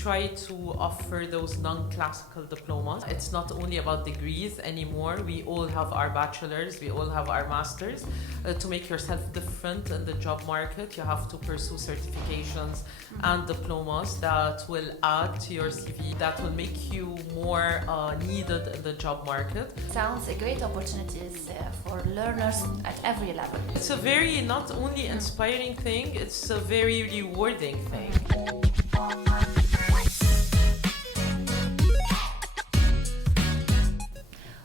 try to offer those non-classical diplomas. It's not only about degrees anymore. We all have our bachelors, we all have our masters. To make yourself different in the job market, you have to pursue certifications and diplomas that will add to your CV, that will make you more needed in the job market. Sounds a great opportunities for learners at every level. It's a very not only inspiring thing, it's a very rewarding thing.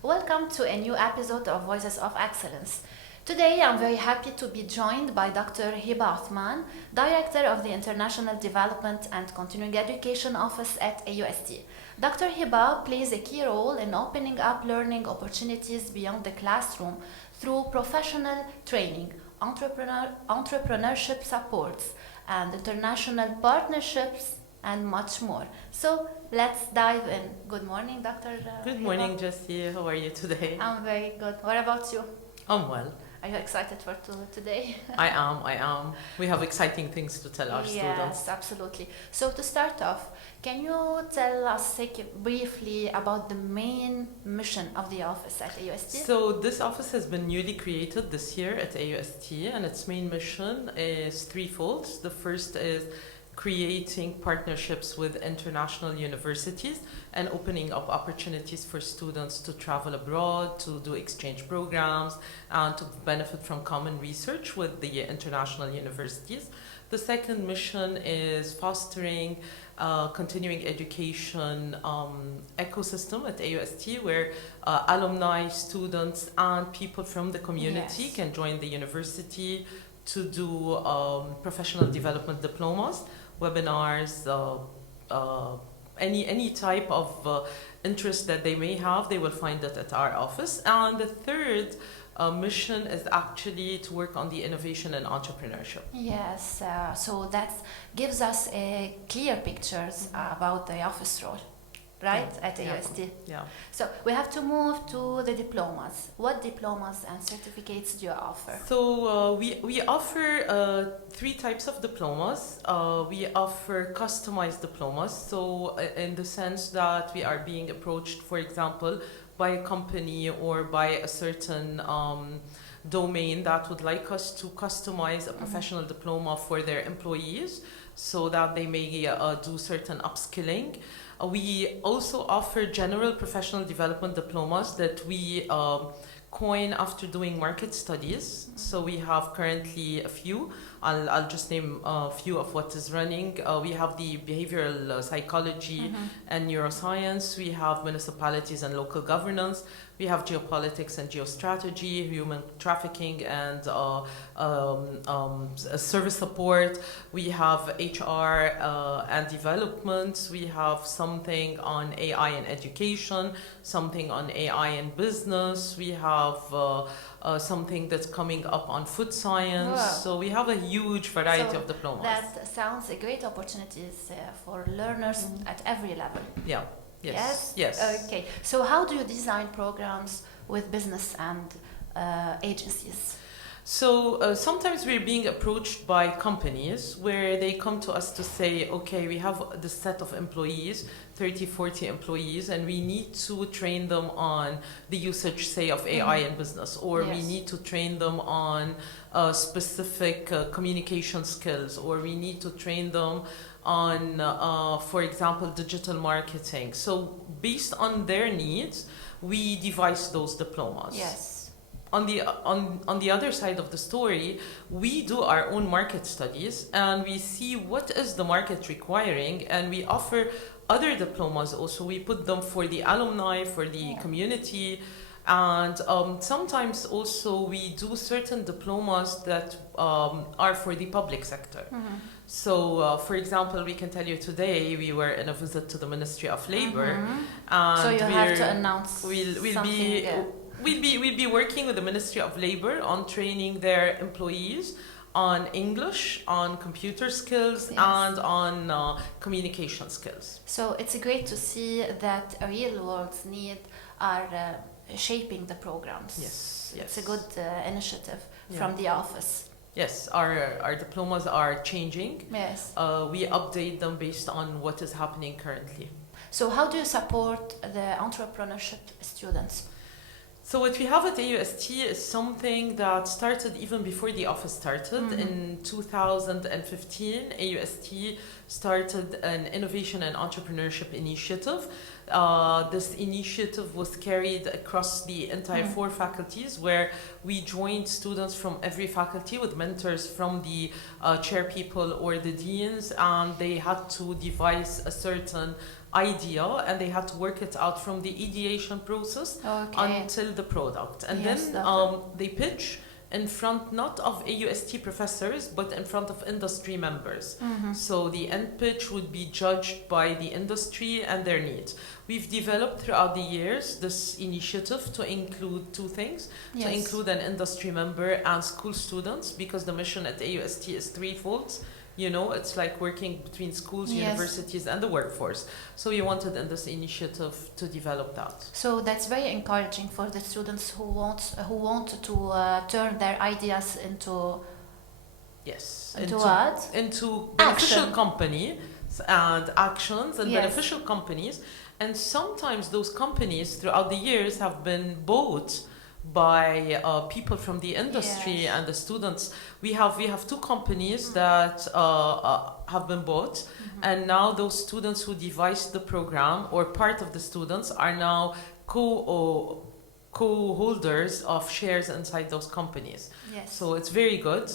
Welcome to a new episode of Voices of Excellence. Today I'm very happy to be joined by Dr. Hiba Othman, Director of the International Development and Continuing Education Office at AUST. Dr. Hiba plays a key role in opening up learning opportunities beyond the classroom through professional training, entrepreneurship supports, and international partnerships, and much more. So let's dive in. Good morning, Dr. Good Hiba. morning, Jessy. How are you today? I'm very good. What about you? I'm well. Are you excited for today? I am. We have exciting things to tell our students. Yes, absolutely. So to start off, can you tell us briefly about the main mission of the office at AUST? So this office has been newly created this year at AUST, and its main mission is threefold. The first is creating partnerships with international universities and opening up opportunities for students to travel abroad, to do exchange programs, and to benefit from common research with the international universities. The second mission is fostering continuing education ecosystem at AUST, where alumni, students, and people from the community can join the university to do professional development diplomas, webinars, any type of interest that they may have, they will find it at our office. And the third mission is actually to work on the innovation and entrepreneurship. Yes, so that gives us a clear pictures about the office role, right, at AUST. Yeah. So we have to move to the diplomas. What diplomas and certificates do you offer? So we offer three types of diplomas. We offer customized diplomas, so in the sense that we are being approached, for example, by a company or by a certain domain that would like us to customize a professional diploma for their employees so that they may do certain upskilling. We also offer general professional development diplomas that we coin after doing market studies. So we have currently a few. I'll just name a few of what is running. We have the behavioral psychology and neuroscience. We have municipalities and local governance. We have geopolitics and geostrategy, human trafficking and service support. We have HR and development. We have something on AI and education, something on AI and business. We have something that's coming up on food science. Wow. So we have a huge variety of diplomas. That sounds a great opportunities for learners at every level. Yeah. Yes. Okay. So how do you design programs with business and agencies? So sometimes we're being approached by companies where they come to us to say, okay, we have this set of employees, 30, 40 employees, and we need to train them on the usage, say, of AI in business, or we need to train them on specific communication skills, or we need to train them on, for example, digital marketing. So based on their needs, we devise those diplomas. Yes. On the other side of the story, we do our own market studies and we see what is the market requiring, and we offer other diplomas also. We put them for the alumni, for the community, and sometimes also we do certain diplomas that are for the public sector. So, for example, we can tell you today we were in a visit to the Ministry of Labor. And so you have to announce We'll be working with the Ministry of Labor on training their employees on English, on computer skills, and on communication skills. So it's great to see that a real world need are shaping the programs. Yes. It's a good initiative from the office. Yes, our diplomas are changing. Yes. We update them based on what is happening currently. So how do you support the entrepreneurship students? So what we have at AUST is something that started even before the office started. In 2015, AUST started an innovation and entrepreneurship initiative. This initiative was carried across the entire 4 faculties, where we joined students from every faculty with mentors from the chair people or the deans, and they had to devise a certain idea and they had to work it out from the ideation process until the product. And then they pitch in front not of AUST professors but in front of industry members. So the end pitch would be judged by the industry and their needs. We've developed throughout the years this initiative to include 2 things, to include an industry member and school students, because the mission at AUST is threefold. You know, it's like working between schools, universities, and the workforce. So we wanted in this initiative to develop that. So that's very encouraging for the students who want to turn their ideas into what? Into beneficial companies and actions and beneficial companies. And sometimes those companies throughout the years have been bought by people from the industry and the students. We have 2 companies that have been bought, and now those students who devised the program or part of the students are now co-holders of shares inside those companies. So it's very good.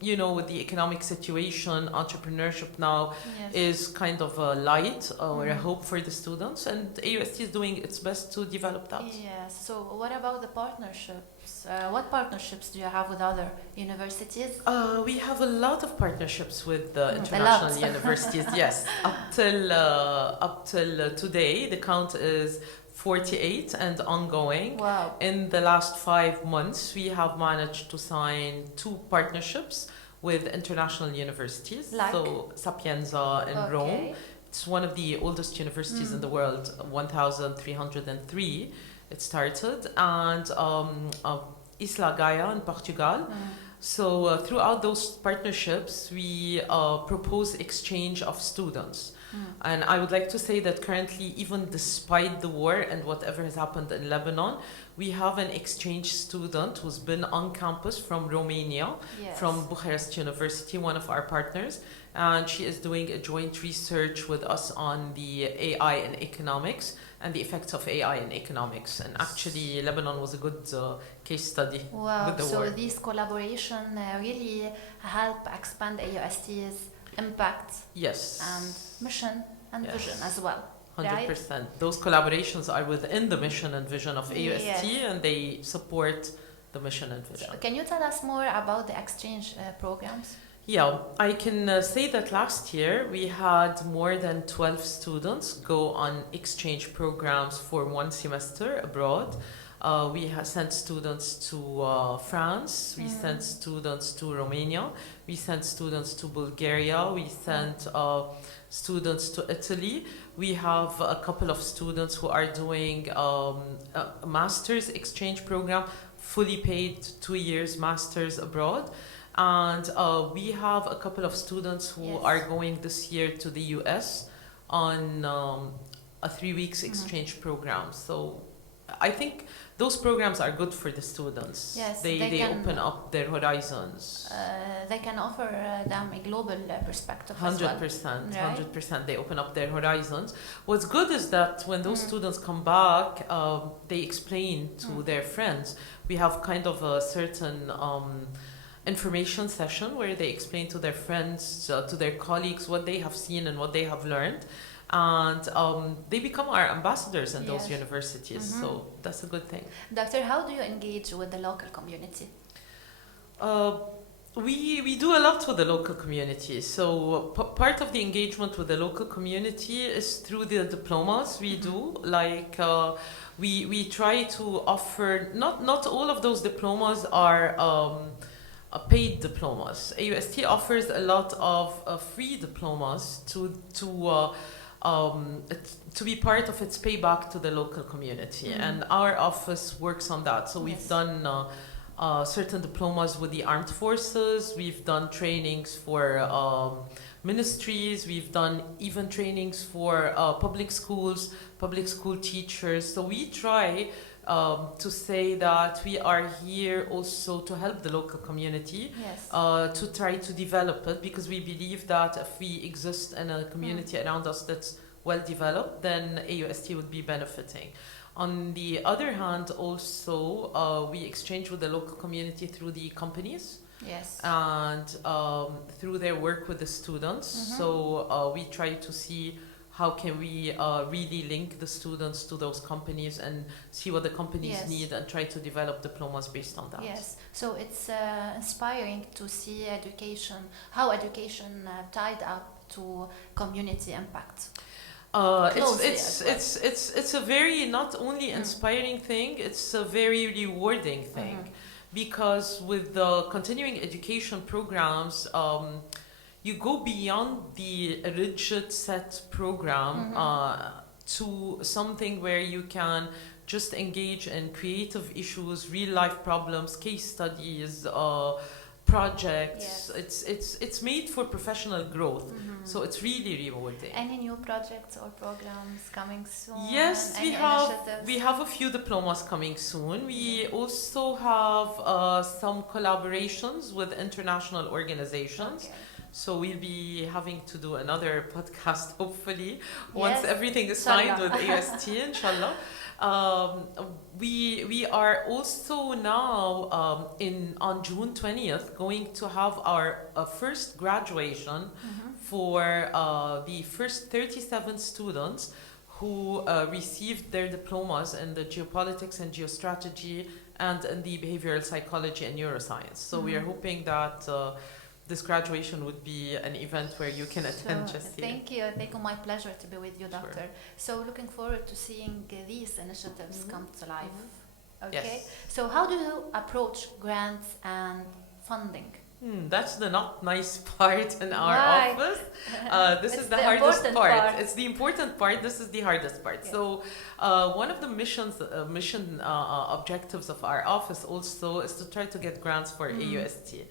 You know, with the economic situation, entrepreneurship now is kind of a light or a hope for the students, and AUST is doing its best to develop that. Yes. So what about the partnerships? What partnerships do you have with other universities? We have a lot of partnerships with international universities. Yes, up till today, the count is 48 and ongoing. Wow. In the last 5 months, we have managed to sign 2 partnerships with international universities. So Sapienza in Rome. It's one of the oldest universities in the world, 1303 it started, and Isla Gaia in Portugal. So throughout those partnerships, we propose exchange of students. And I would like to say that currently, even despite the war and whatever has happened in Lebanon, we have an exchange student who's been on campus from Romania, from Bucharest University, one of our partners. And she is doing a joint research with us on the AI and economics and the effects of AI in economics. And actually, Lebanon was a good case study with the war. So these collaboration really help expand AUST's impact and mission and vision as well. 100%. Right? Those collaborations are within the mission and vision of AUST, and they support the mission and vision. So can you tell us more about the exchange programs? Yeah, I can say that last year we had more than 12 students go on exchange programs for 1 semester abroad. We have sent students to France, we sent students to Romania, we sent students to Bulgaria, we sent students to Italy. We have a couple of students who are doing a master's exchange program, fully paid 2 years master's abroad. And we have a couple of students who are going this year to the US on a 3 weeks exchange program. So I think those programs are good for the students. Yes, they open up their horizons. They can offer them a global perspective 100%, as well. 100%. They open up their horizons. What's good is that when those students come back, they explain to their friends. We have kind of a certain information session where they explain to their friends, to their colleagues, what they have seen and what they have learned. And they become our ambassadors in those universities. So that's a good thing. Doctor, how do you engage with the local community? We do a lot with the local community. So part of the engagement with the local community is through the diplomas we do. Like we try to offer, not all of those diplomas are paid diplomas. AUST offers a lot of free diplomas to be part of its payback to the local community, and our office works on that. So we've done certain diplomas with the armed forces. We've done trainings for ministries. We've done even trainings for public schools, public school teachers. So we try to say that we are here also to help the local community, Yes. to try to develop it, because we believe that if we exist in a community around us that's well developed, then AUST would be benefiting. On the other hand, also, we exchange with the local community through the companies Yes. and through their work with the students. So we try to see how can we really link the students to those companies and see what the companies Yes. need and try to develop diplomas based on that. Yes, so it's inspiring to see education, how education tied up to community impact. Closely as well. It's a very not only inspiring thing, it's a very rewarding thing, because with the continuing education programs, you go beyond the rigid set program to something where you can just engage in creative issues, real life problems, case studies, projects. Yes. It's made for professional growth, so it's really rewarding. Any new projects or programs coming soon? Yes, Any we have. initiatives? We have a few diplomas coming soon. We also have some collaborations with international organizations. Okay. So we'll be having to do another podcast, hopefully, once Yes, everything is signed inshallah. with AUST, inshallah. We are also now on June 20th going to have our first graduation for the first 37 students who received their diplomas in the geopolitics and geostrategy and in the behavioral psychology and neuroscience. So we are hoping that this graduation would be an event where you can attend, Jessy. Thank you. My pleasure to be with you, Doctor. Sure. So looking forward to seeing these initiatives come to life. Okay. Yes. So how do you approach grants and funding? That's the not nice part in our Why? office. This It's is the the hardest important part. part. It's the important part. This is the hardest part. Yeah. So one of the mission objectives of our office also is to try to get grants for AUST.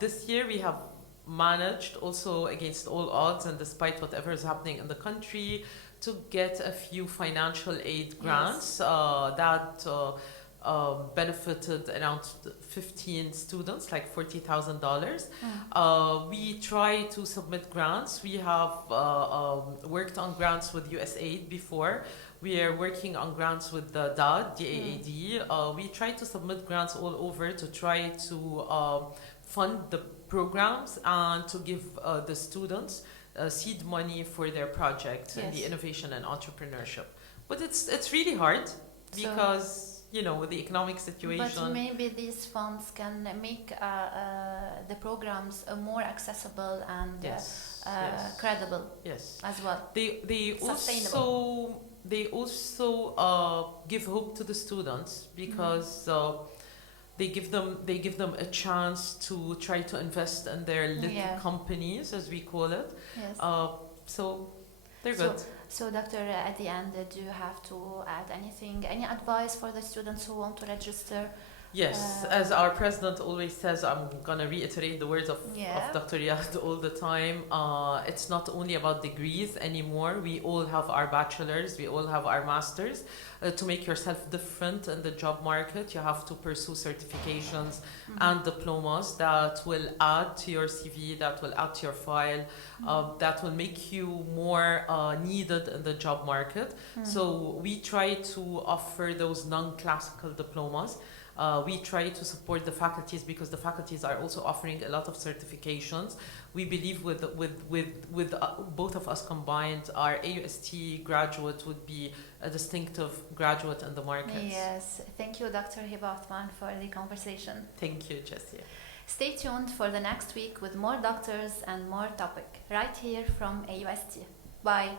This year we have managed, also against all odds and despite whatever is happening in the country, to get a few financial aid grants that benefited around 15 students, like $40,000. We try to submit grants. We have worked on grants with USAID before. We are working on grants with the DAAD. We try to submit grants all over to try to fund the programs and to give the students seed money for their projects in the innovation and entrepreneurship. But it's really hard because with the economic situation. But maybe these funds can make the programs more accessible and credible as well. They also give hope to the students because they give them a chance to try to invest in their little companies, as we call it. Yes. So they're good. So, Doctor, at the end, do you have to add anything? Any advice for the students who want to register? Yes, as our president always says, I'm going to reiterate the words of Dr. Riyad all the time. It's not only about degrees anymore. We all have our bachelors, we all have our masters. To make yourself different in the job market, you have to pursue certifications and diplomas that will add to your CV, that will add to your file, that will make you more needed in the job market. So we try to offer those non-classical diplomas. We try to support the faculties because the faculties are also offering a lot of certifications. We believe with both of us combined, our AUST graduate would be a distinctive graduate in the market. Yes, thank you, Dr. Hiba Othman, for the conversation. Thank you, Jessy. Stay tuned for the next week with more doctors and more topic right here from AUST. Bye.